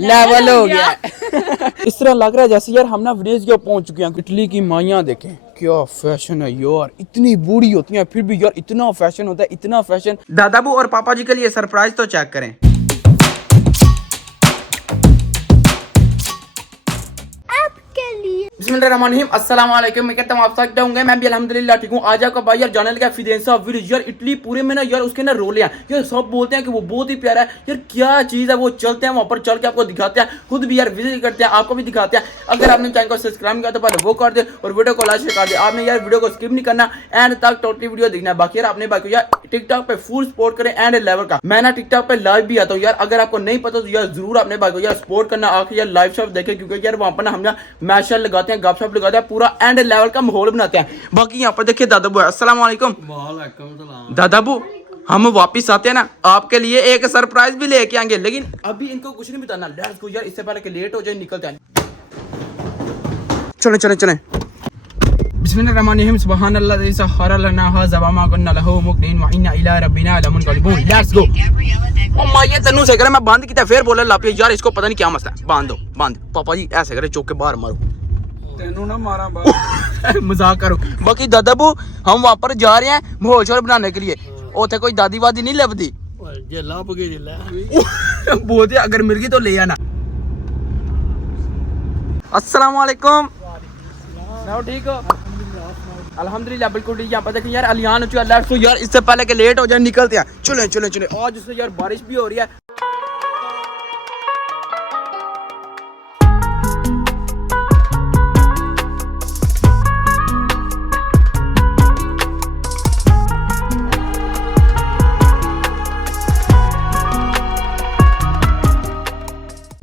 Level हो गया। इस तरह लग रहा है जैसे यार हम ना विलेज के पहुंच चुके हैं। इटली की माइयां देखें क्या फैशन है यार, इतनी बूढ़ी होती हैं फिर भी यार इतना फैशन होता है, इतना फैशन। दादाबू और पापा जी के लिए सरप्राइज तो चेक करें। बिस्मिल्लाहिर्रहमानिर्रहीम, अस्सलाम वालेकुम। मैं कहता हूँ आप सब होंगे, मैं भी अल्हम्दुलिल्लाह ठीक हूँ। आज आपका भाई यार जाने लगा फिदेंसा विलेज यार। इटली पूरे में ना यार उसके ना रोले हैं यार, सब बोलते हैं कि वो बहुत ही प्यारा है यार। क्या चीज़ है वो, चलते हैं वहाँ पर, चल के आपको दिखाते हैं, खुद भी यार विजिट करते हैं, आपको भी दिखाते हैं। अगर आपने चैनल को सब्सक्राइब नहीं किया तो पहले वो कर दे और वीडियो को लाइक कर दे। आपने यार वीडियो को स्किप नहीं करना, एंड तक टोटली वीडियो देखना है। बाकी यार अपने भाई को यार टिकटॉक पे फुल सपोर्ट करें एंड लेवल का। मैं ना टिकटॉक पे लाइव भी आता हूँ यार, अगर आपको नहीं पता तो यार जरूर अपने भाई को यार सपोर्ट करना, आखिर यार लाइव शॉप देखें, क्योंकि यार वहाँ पर ना हम यार मैच लगाते हैं, गपशप लगाते हैं, पूरा एंड लेवल का माहौल बनाते हैं। बाकी यहाँ पर देखिए दादाबू, अस्सलाम वालेकुम। दादाबू हम वापिस आते हैं ना आपके लिए एक सरप्राइज भी लेके आएंगे, लेकिन अभी इनको कुछ नहीं बताना। लेट्स गो यार, इससे पहले कि लेट हो जाए निकलते हैं। चले चले चले। बिस्मिल्लाहिर्रहमानिर्रहीम, सुब्हानल्लाह ज़ी सख़्ख़र लना हाज़ा व मा कुन्ना लहू मुक़रिनीन व इन्ना इला रब्बिना लमुनक़लिबून। Let's go. ओ मां ये तन्नू से करे मैं बंद किया फिर बोले लापी यार, इसको पता नहीं क्या मसला है। बांध दो बांध। पापा जी ऐसे करे चौक के बाहर मारो, तेनू ना मारा बाहर। मजाक करो। बाकी दादाबू हम वहाँ पर जा रहे हैं माहौल शोर बनाने के लिए। उथे कोई दादी वादी नहीं लभदी, बहुत अगर मिल गई तो ले आना। अस्सलाम वालेकुम। ठीक हो? अल्हम्दुलिल्लाह बिल्कुल ठीक। यहाँ पर देखिए यार अलियान हो चुका है। तो यार इससे पहले कि लेट हो जाए निकलते हैं। चले चले चले। आज इससे यार बारिश भी हो रही है।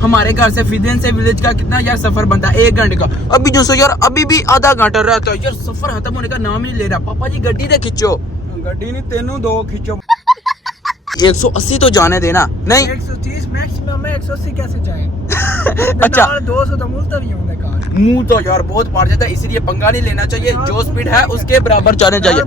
हमारे घर से फिदेंसा विलेज का कितना यार सफर बनता है, 1 घंटे का। अभी जो सो यार अभी भी आधा घंटा रहता है यार, सफर खत्म होने का नाम ही नहीं ले रहा। पापा जी गड्डी दे खिंचो। गड्डी नहीं तेनू दो खिंचो। 180 तो जाने देना। नहीं 130 मैक्सिमम है, 180 कैसे जाए? अच्छा 200 तो मुझ तभी होने का। मुंह तो यार बहुत पार जाता है, इसलिए पंगा नहीं लेना चाहिए। जो स्पीड है उसके बराबर जाने चाहिए।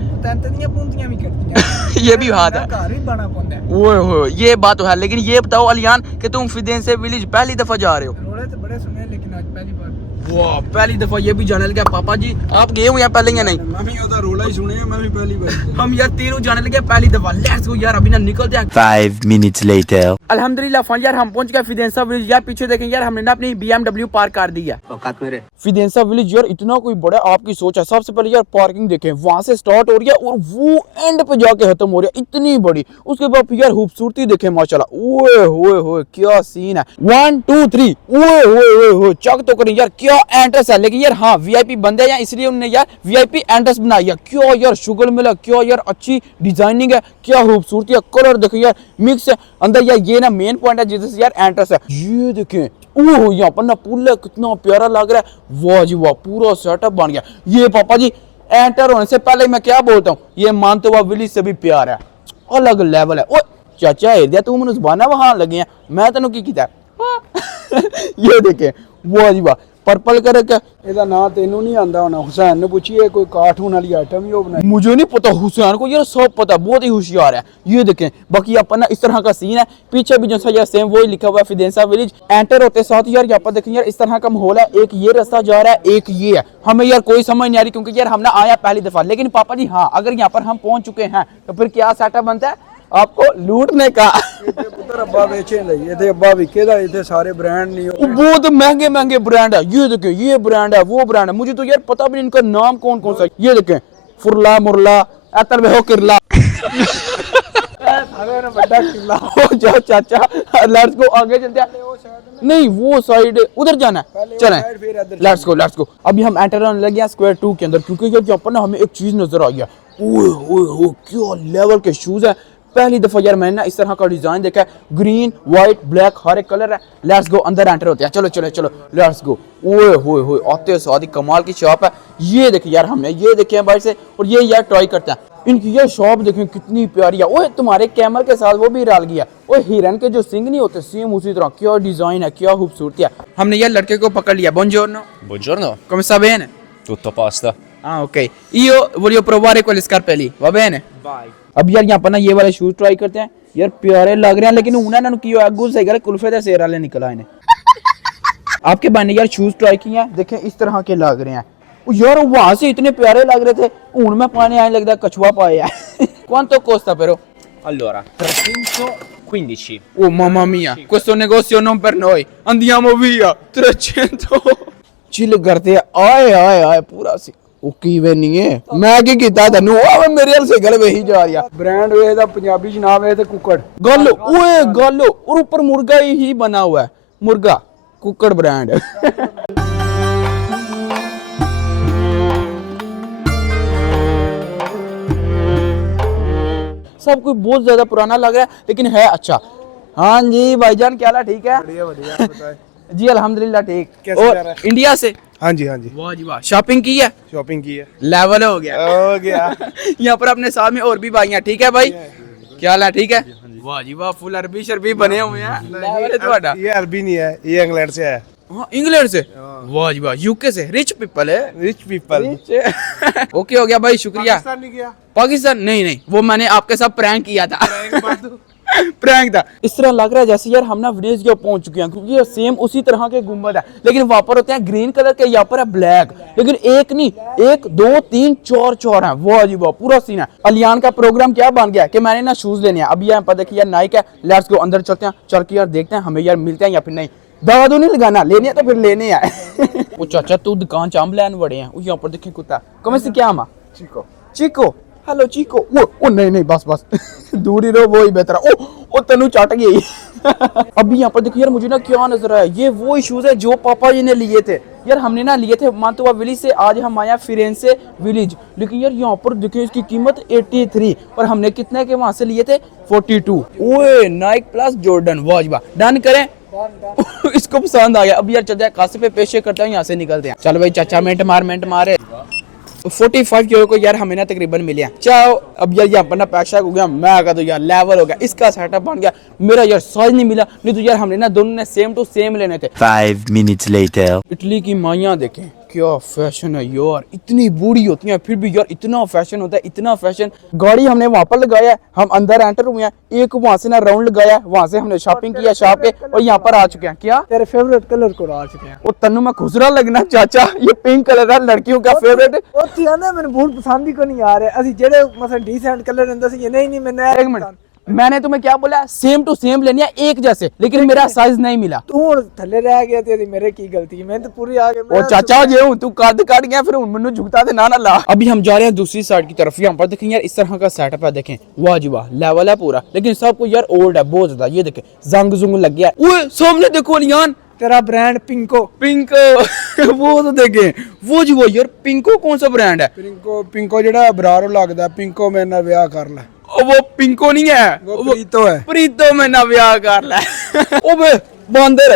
भी करती हैं। ये भी बात है, घर भी बना पड़ता है। ओए ये बात तो है। लेकिन ये बताओ अलियान कि तुम फिदेंसा विलेज पहली दफा जा रहे हो? रोले तो बड़े सुने लेकिन आज पहली बार। वाह पहली दफा ये भी जाने लगे। पापा जी आप गए हो या पहले या नहीं? मैं भी ओदा रोला ही सुने, मैं भी पहली बार। हम यार तीनों जाने लगे पहली दफा। लेट्स गो यार, अभी ना निकलते हैं। 5 minutes later. अल्हम्दुलिल्लाह फन यार हम पहुंच गए फिदेंसा विलेज। यार पीछे देखें यार, हमने ना अपनी BMW पार्क कर दी है। औकात मेरे फिदेंसा विलेज यार इतना कोई बड़ा आपकी सोच है। सबसे पहले यार पार्किंग देखें, वहां से स्टार्ट हो रही है और वो एंड पे जाके खत्म हो रही है, इतनी बड़ी। उसके बाद यार खूबसूरती देखें माशाल्लाह। ओए होए होए क्या सीन है। 1 2 3 ओए होए होए चेक तो करें यार क्या एंट्रेंस है। लेकिन यार हाँ VIP बंदे हैं इसलिए उन्होंने यार VIP एंट्रेंस बनाई है। क्या यार शुगर मिला, क्या यार अच्छी डिजाइनिंग है, क्या खूबसूरती है। कलर देखो यार मिक्स है अंदर यार। ये ना मेन पॉइंट है जिससे यार एंट्रेंस है। ये देखें ओह यहाँ पर ना पुल है, कितना प्यारा लग रहा है। वाह जी वाह पूरा सेटअप बन गया। ये पापा जी एंटर होने से पहले मैं क्या बोलता हूँ, ये मानते हुआ विलेज से भी प्यार है, अलग लेवल है। ओ चाचा एरिया तू मैंने जुबाना वहां लगे हैं, मैं तेन की किया। ये देखे वाह जी वाह पर्पल करे क्या। ਇਹਦਾ ਨਾਂ ਤੈਨੂੰ नहीं आंदा होना, हुसैन ने पूछिए कोई कार्टून वाली आइटम ही हो बनाई। मुझे नहीं पता, हुसैन को यार सब पता, बहुत ही होशियार है। ये देखें बाकी यहाँ पर ना इस तरह का सीन है। पीछे भी जैसा यार सेम वही लिखा हुआ है फिदेंसा विलेज। एंटर होते साथ यार यहाँ पर देखें यार इस तरह का माहौल है। एक ये रास्ता जा रहा है, एक ये है। हमें यार कोई समझ नहीं आ रही क्योंकि यार हमने आया पहली दफा। लेकिन पापा जी हाँ अगर यहाँ पर हम पहुंच चुके हैं तो फिर क्या सेटअप बनता है आपको लूटने का। पुत्र अब्बा बेचे ले, ये अब्बा विकेदा, ये सारे ब्रांड नहीं हो, बहुत महंगे महंगे ब्रांड है। ये देखें ये ब्रांड है वो ब्रांड है, मुझे तो यार पता भी नहीं इनका नाम कौन कौन सा है। ये देखें फुरला मुरला एतर में हो किरला। बड़ा किला हो जाओ चाचा, लेट्स गो आगे चलते हैं। नहीं वो साइड उधर जाना है, चलें लेट्स गो। अभी हम एंटर होने लगे हैं स्क्वायर 2 के अंदर, क्योंकि यार यहाँ पर ना हमें एक चीज नजर आई है। ओए होए होए क्या लेवल के शूज है। पहली दफा यार मैंने ना इस तरह का डिजाइन देखा है, ग्रीन व्हाइट ब्लैक हर एक कलर है। लेट्स गो अंदर एंटर होते हैं। चलो चलो चलो लेट्स गो। ओए होए होए आते सादी कमाल की शॉप है। ये देखिए यार हमने ये देखे हैं बाहर से और ये यार ट्राई करते हैं। इनकी यार शॉप देखें कितनी प्यारी है। ओए तुम्हारे कैमल के साथ वो भी डाल गया। ओए हिरन के जो सिंग नहीं होते सेम उसी तरह, क्या डिजाइन है, क्या खूबसूरती है। हमने यार लड़के को पकड़ लिया। बुongiorno. Buongiorno. Come sta bene? Tutto a posto. Ah ok. Io voglio provare quelle scarpe lì, va bene? Vai. अब यार यहाँ पर ना ये वाले शूज ट्राई करते हैं। यार प्यारे लग रहे हैं लेकिन उन्होंने की गुस्से करे कुल्फे दे सेर वाले निकल आए ने। आपके भाई ने यार शूज ट्राई किए हैं, देखें इस तरह के लग रहे हैं यार, वहां से इतने प्यारे लग रहे थे, हूं में पाने आने लगता कछुआ पाया है। Quanto costa però? Allora, 315. Oh mamma mia, questo negozio non per noi, andiamo via, 300। Chill करते हैं, आए आए आए पूरा सी ओकी वे नहीं है, मैं की कीता तैनू आ मेरे हल से गल वही जा रहा ਬ੍ਰਾਂਡ ਵੇਖਦਾ ਪੰਜਾਬੀ ਚ ਨਾਮ ਹੈ ਤੇ ਕੁੱਕੜ गल ओए गल और ऊपर मुर्गा ही बना हुआ है, मुर्गा कुकड़ ब्रांड। सब कुछ बहुत ज्यादा पुराना लग रहा है लेकिन है अच्छा। हाँ जी भाईजान क्या हाल है, ठीक है? बढ़िया बढ़िया बताए जी अल्हम्दुलिल्लाह ठीक। कैसे जा रहा और इंडिया से? हाँ जी हाँ जी वाह जी वाह, शॉपिंग की है? शॉपिंग की है लेवल हो गया। हो गया यहाँ पर अपने साथ में और भी भाई हैं, ठीक है भाई? क्या हाल है, ठीक है? वाह जी वाह, फुल अरबी शरबी बने हुए हैं। लेवल है तुम्हारा। ये अरबी नहीं है, ये इंग्लैंड से है। हाँ इंग्लैंड से? वाह जी वाह, यूके से, रिच पीपल है। Rich people. ओके हो गया भाई, शुक्रिया। पाकिस्तान नहीं गया? पाकिस्तान नहीं नहीं, वो मैंने आपके साथ प्रैंक किया था। प्रैंक था। इस तरह लग रहा है जैसे यार हम ना विलेज के पहुंच चुके हैं, क्योंकि ये सेम उसी तरह के गुंबद है, लेकिन वहां पर होते हैं ग्रीन कलर के, यहाँ पर है ब्लैक। लेकिन एक नहीं, 1 2 3 4 है। वाह जी वाह, पूरा सीन है। अलियान का प्रोग्राम क्या बन गया कि मैंने ना शूज लेने हैं। अभी यहाँ पर देखिए यार नाइक है, लेट्स गो अंदर चलते हैं, चल के यार देखते हैं हमें यार मिलते हैं या फिर नहीं। दवा तो नहीं लगाना, लेने हैं तो फिर लेने हैं। वो चाचा तू दुकान चाम लैन बड़े हैं, यहाँ पर देखिए कुत्ता कम से क्या आमा चिको चीको, हेलो चीको। ओ नहीं नहीं बस बस दूर ही रहो, वो ही बेहतर है। ओ तनु चाट गई। अभी यहाँ पर देखिए यार मुझे ना क्या नजर आया, ये वो शूज है जो पापा जी ने लिए थे यार, हमने ना लिए थे मांतुआ विलेज से, आज हम आया फिरेंसे विलेज। लेकिन यार यहाँ पर देखिए इसकी कीमत 83 और हमने कितने के वहां से लिए थे 42। ओए नाइक प्लस जॉर्डन, वाह जी वाह, डन करें। इसको पसंद आ गया। अब यार चलते हैं कासे पे पेशे करते हैं, यहाँ से निकलते हैं। चल भाई चाचा मिनट मारे 45 यूरो को यार हमें ना तकरीबन मिले हैं। चाओ अब यार यहाँ पर ना पैसा हो गया, मैं कहा तो यार लेवल हो गया, इसका सेटअप बन गया। मेरा यार साइज नहीं मिला, नहीं तो यार हमने ना दोनों ने सेम टू सेम लेने थे। 5 minutes later. इटली की माइयां देखें क्या फैशन है यार, इतनी बूढ़ी होती हैं फिर भी यार इतना फैशन होता है, इतना फैशन। गाड़ी हमने वहां पर लगाया है, हम अंदर एंटर हुए हैं, एक वहां से ना राउंड लगाया, वहां से हमने शॉपिंग किया शॉप के, और यहाँ पर आ चुके हैं। क्या तेरे फेवरेट कलर को आ चुके हैं? वो तन्नू में खुसरा लगना चाचा, ये पिंक कलर है लड़कियों का फेवरेट। ਉਹ ਧੀਆਨੇ ਮੈਨੂੰ ਬਹੁਤ ਪਸੰਦ ਹੀ ਕੋ ਨਹੀਂ ਆ ਰਿਹਾ, ਅਸੀਂ ਜਿਹੜੇ ਮਸਾ ਡੀਸੈਂਟ कलर ਹੁੰਦੇ ਸੀ ਇਹ नहीं मैंने एक मिनट, मैंने तुम्हें क्या बोला, सेम टू सेम लेनी है एक जैसे, लेकिन मेरा साइज नहीं मिला। तू हुण थल्ले रह गया तेरी मेरे की गलती, मैं तो पूरी आ गई। ओ चाचा जे हूं तू कद काट गया, फिर मैनू झुकता ते ना ला। अभी हम जा रहे हैं दूसरी साइड की तरफ, यहाँ पर देखें यार इस तरह का सेटअप है, देखें वाह जी वाह, लेवल है पूरा, लेकिन सब कुछ यार ओल्ड है बहुत ज्यादा। ये देखें जंग जुंग लग गया। ओए सामने देखो लियान, तेरा ब्रांड पिंको। पिंको वो तो देखें, वो जी वो यार पिंको कौन सा ब्रांड है? पिंको ਜਿਹੜਾ ਬਰਾਰੋ ਲੱਗਦਾ, पिंको ਮੇਰੇ ਨਾਲ ਵਿਆਹ ਕਰ ਲੈ। वो पिंको नहीं है, वो प्रीतो है। प्रीतो में ना ब्याह कर ले। ओ बे बंदर।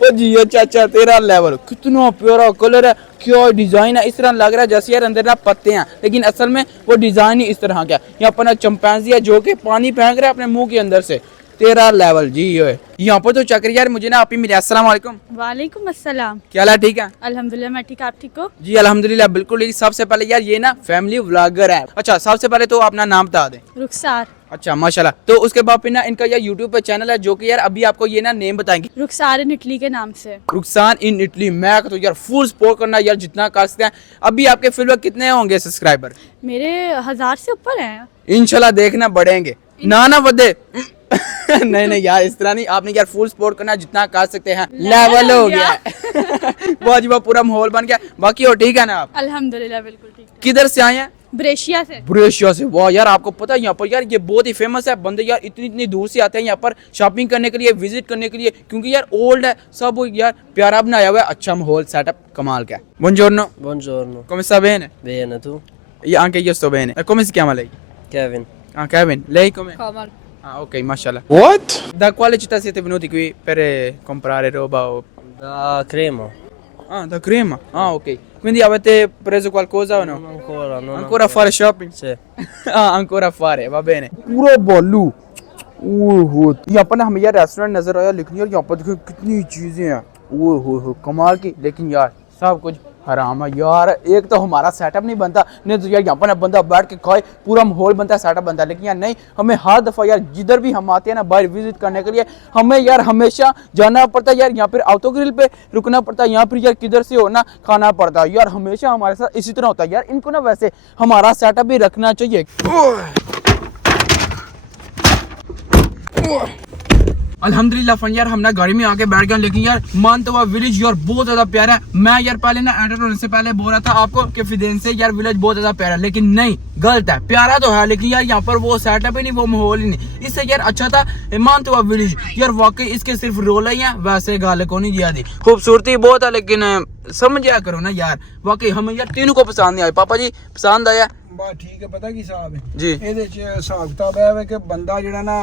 ओ जी ये चाचा तेरा लेवल, कितना प्यारा कलर है, क्या डिजाइन है, इस तरह लग रहा है जैसे यार अंदर ना पत्ते हैं, लेकिन असल में वो डिजाइन ही इस तरह का है। यहाँ पर ना चिंपैंजी है जो कि पानी फेंक रहा है अपने मुंह के अंदर से। तेरा लेवल जी ये यहाँ पर तो चक्कर यार मुझे ना आप ही मिले। अस्सलाम वालेकुम। वालेकुम अस्सलाम। क्या हाल है, ठीक है? अल्हम्दुलिल्लाह मैं ठीक, आप ठीक हो? जी अल्हम्दुलिल्लाह बिल्कुल। सबसे पहले यार ये ना फैमिली व्लॉगर है। अच्छा सबसे पहले तो अपना नाम बता दें। रुखसार। अच्छा माशाल्लाह। तो उसके बाद फिर ना इनका यार यूट्यूब पे चैनल है जो कि यार अभी आपको ये ना नेम बताएंगे, रुखसार इन इटली के नाम से। रुखसान इन इटली। मैं तो यार फुल सपोर्ट करना यार जितना कर सकते हैं। अभी आपके फिल्म कितने होंगे सब्सक्राइबर? मेरे 1000 से ऊपर हैं। इंशाल्लाह देखना बढ़ेंगे ना बदे। नहीं नहीं यार इस तरह नहीं, आपने यार फुल सपोर्ट करना जितना कर सकते हैं। लेवल हो गया। वाह जी वाह, पूरा माहौल बन गया। बाकी और ठीक है ना आप? अल्हम्दुलिल्लाह बिल्कुल ठीक। किधर से आए हैं? ब्रेशिया से। ब्रेशिया से। वाह यार आपको पता है यहाँ पर यार ये बहुत ही फेमस है, बंदे यार इतनी इतनी दूर से आते हैं यहाँ पर शॉपिंग करने के लिए, विजिट करने के लिए, क्योंकि यार ओल्ड है सब यार प्यारा बनाया हुआ है, अच्छा माहौल सेटअप कमाल का है। बुongiorno. Buongiorno, Come sta bene? bene tu? Anche io sto bene. E come si chiama lei? Kevin, Ah Kevin. Lei come? Kamal. Ah ok, mashallah. What? Da quale città siete venuti qui per comprare roba o... da Crema? Ah, da Crema. Ah ok. Quindi avete preso qualcosa o no? Non ancora, non Ancora a fare shopping? Sì. हाँ ancora a fare, va bene. पूरा बालू। ओह यहाँ पर ना हमें यार restaurant नजर आया, लेकिन यार यहाँ पर देखो कितनी चीजें हैं, ओह कमाल की। लेकिन यार सब कुछ हराम है यार, एक तो हमारा सेटअप नहीं बनता, नहीं तो यार यहाँ पर ना बंदा बैठ के खाए, पूरा माहौल बनता है, सेटअप बनता है। लेकिन यार नहीं, हमें हर दफ़ा यार जिधर भी हम आते हैं ना बाहर विजिट करने के लिए, हमें यार हमेशा जाना पड़ता है यार, यहाँ पर ऑटो ग्रिल पे रुकना पड़ता है, यहाँ पर यार किधर से हो ना खाना पड़ता है यार, हमेशा हमारे साथ इसी तरह होता है यार। इनको ना वैसे हमारा सेटअप भी रखना चाहिए। अल्हम्दुलिल्लाह फन यार, हम ना गाड़ी में आके बैठ गए, लेकिन यार मानता हुआ विलेज यार बहुत ज्यादा प्यारा है। मैं यार पहले ना एंटर होने से पहले बोल रहा था आपको कि फिदेंसे यार विलेज बहुत ज्यादा प्यारा है, लेकिन नहीं, गलत है। प्यारा तो है लेकिन यार यहाँ पर वो सेटअप ही नहीं, वो माहौल ही नहीं, इससे यार अच्छा था मानता हुआ विलेज यार। वाकई इसके सिर्फ रोल ही है, वैसे गाले को नहीं दिया दी, खूबसूरती बहुत है, लेकिन समझा करो ना यार। वाकई हमें यार तीनों को पसंद नहीं आया। पापा जी पसंद आया? बस ठीक है, पता की हिसाब है जी, ਇਹਦੇ ਚ ਹਿਸਾਬ ਕਿਤਾਬ ਹੈ ਕਿ ਬੰਦਾ ਜਿਹੜਾ ਨਾ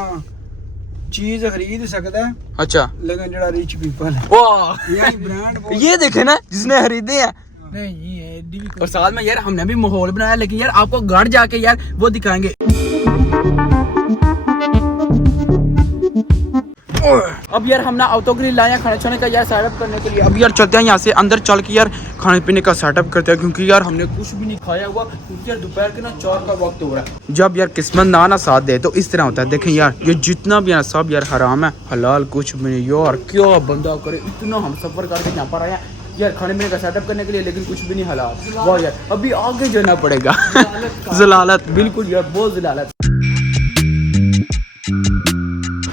चीज खरीद सकता है, अच्छा, लेकिन जरा रिच पीपल है वाह यही ब्रांड ये देखे ना जिसने खरीदे हैं। नहीं ये और साथ में यार हमने भी माहौल बनाया, लेकिन यार आपको घर जाके यार वो दिखाएंगे। अब यार हम ना ऑटो ग्रिल लाए हैं खाने छाने का यार सेटअप करने के लिए। अब यार चलते हैं यहाँ से अंदर चल के यार खाने पीने का सेटअप करते हैं, क्योंकि यार हमने कुछ भी नहीं खाया हुआ, क्योंकि यार दोपहर के ना 4 का वक्त हो रहा है। जब यार किस्मत ना साथ दे तो इस तरह होता है। देखें यार ये जितना भी है सब यार हराम है, हलाल कुछ भी नहीं यार। क्या बंदा करे, इतना हम सफर करके यहाँ पर आए हैं यार खाने पीने का सेटअप करने के लिए, लेकिन कुछ भी नहीं हलाल। वाह यार अभी आगे जाना पड़ेगा। जलालत, बिल्कुल यार बहुत जलालत।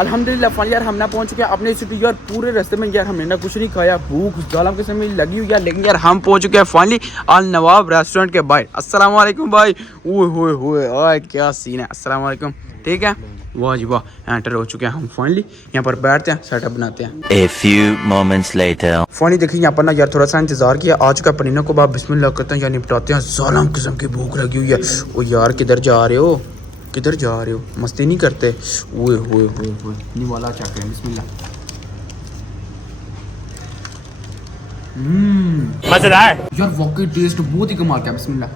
अल्हम्दुलिल्लाह फन यार हम ना पहुंच चुके हैं अपने सिटी यार। पूरे रास्ते में यार हमने ना कुछ नहीं खाया, भूख जालम के समय लगी हुई है, लेकिन यार हम पहुंच चुके हैं फाइनली अल नवाब रेस्टोरेंट के बाहर। अस्सलाम वालेकुम भाई, ओए होए होए ओए क्या सीन है। अस्सलाम वालेकुम, ठीक है, वाह जी वाह, एंटर हो चुके हैं हम फाइनली। यहाँ पर बैठते हैं, सेटअप बनाते हैं। A few moments later. Finally देखिए यहाँ पर ना यार थोड़ा सा इंतजार किया, आ चुका पनीरों को बाद बिस्मिल्लाह करते हैं यार, निपटाते हैं। जालम किस्म की भूख लगी हुई है। ओ यार किधर जा रहे हो, किधर जा रहे हो, मस्ती नहीं करते। ओए होए होए होए, निवाला चख रहे हैं, बिस्मिल्लाह। मजेदार यार वाकई टेस्ट बहुत ही कमाल का है, बिस्मिल्लाह।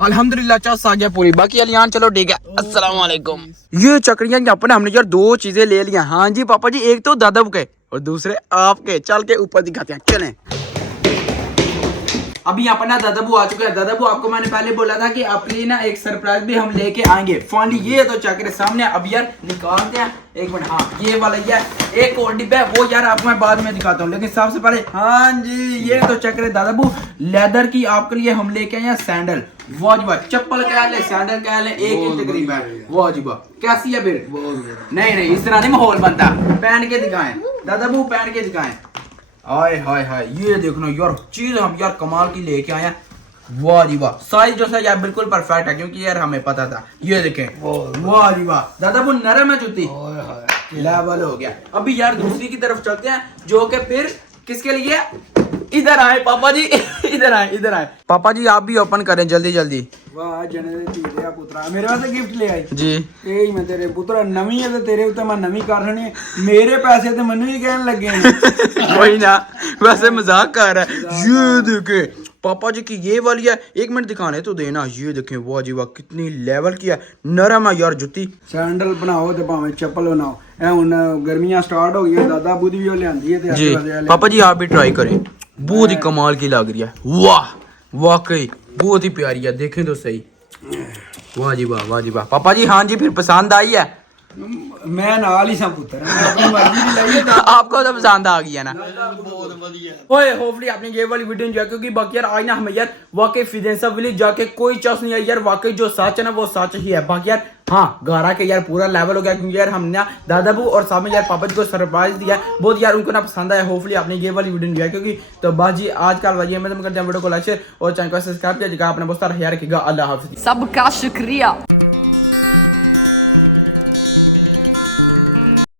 अल्हम्दुलिल्लाह चास आ गया पूरी, बाकी अलियान चलो ठीक है। अस्सलाम वालेकुम। ये चक्रियां यहाँ पर हमने यार 2 चीजें ले लिया। हाँ जी पापा जी, एक तो दादा के और दूसरे आपके, चल के ऊपर दिखाते हैं, चलें। अभी यहाँ पर ना दादाबू आ चुके हैं। दादाबू आपको मैंने पहले बोला था कि आपके लिए ना एक सरप्राइज भी हम लेके आएंगे। फाइनली ये तो चक्कर सामने, अब यार निकालते हैं, एक मिनट। हाँ ये वाला यार एक और डिब्बा है, वो यार आपको मैं बाद में दिखाता हूँ, लेकिन सबसे पहले हाँ जी ये तो चक्कर है दादाबू, लेदर की आपके लिए हम लेके आए हैं सैंडल। वाह जी वाह, चप्पल कह ले सैंडल कह ले, एक ही तकरीब है। वाह जी वाह, कैसी है फिर? नहीं नहीं इस तरह नहीं माहौल बनता, पहन के दिखाएं दादाबू, पहन के दिखाएं। हाय हाय हाय, ये देखना यार चीज हम यार कमाल की लेके आए हैं। वाह जी वाह, साइज जो सा यार बिल्कुल परफेक्ट है, क्योंकि यार हमें पता था। ये देखें, वाह जी वाह, दादा वो नरम है जूती, लेवल हो गया। अभी यार दूसरी की तरफ चलते हैं, जो कि फिर किसके लिए? इधर आए पापा जी, इधर आए, इधर आए पापा जी, आप भी ओपन करें जल्दी जल्दी। वाह जने दे धीरे पुत्रा, मेरे वास्ते गिफ्ट ले आई जी। यही मैं तेरे पुत्रा नवी है, ते तेरे उत्ते मैं नवी कर रही है, मेरे पैसे ते मैनू ही कहन लगे हैं। वही ना, वैसे मजाक कर रहा है। ये देखे पापा जी की ये वाली है, एक मिनट दिखाने तो देना। ये देखें, वाह जी वाह कितनी लेवल की है, नरम है यार जुत्ती। सैंडल बनाओ ते भावें चप्पल बनाओ, ए हुन गर्मियां स्टार्ट हो गई, दादा बुद्धि भी लियांदी है ते जी पापा जी आप भी ट्राई करें, बहुत ही कमाल की लग रही है। वाह वाकई बहुत ही प्यारी है, देखें तो सही। वाह जी वाह, वाह जी वाह। पापा जी हाँ जी फिर पसंद आई है? मैं नाल ही सा पुत्र, मैं अपनी मर्जी दी लाई है। आपको तो पसंद आ गई है ना? ओए होपफुली आपने ये वाली वीडियो एंजॉय, क्योंकि बाकी यार आज ना हमें यार वाकई फिदेंसा विलेज जाके कोई चौस नहीं है यार, वाकई जो सच है ना वो सच ही है। बाकी यार हाँ गारा के यार पूरा लेवल हो गया, क्योंकि यार हमने दादाबू और सामने यार पापा जी को सरप्राइज दिया, बहुत यार उनको ना पसंद आया। होपफुली आपने ये वाली वीडियो एंजॉय, क्योंकि तो बाजी आज कल वजह में करते हैं वीडियो को लाइक शेयर और चैनल को सब्सक्राइब किया, अपने बहुत सारा ख्याल रखिएगा। अल्लाह हाफिज़। सबका शुक्रिया।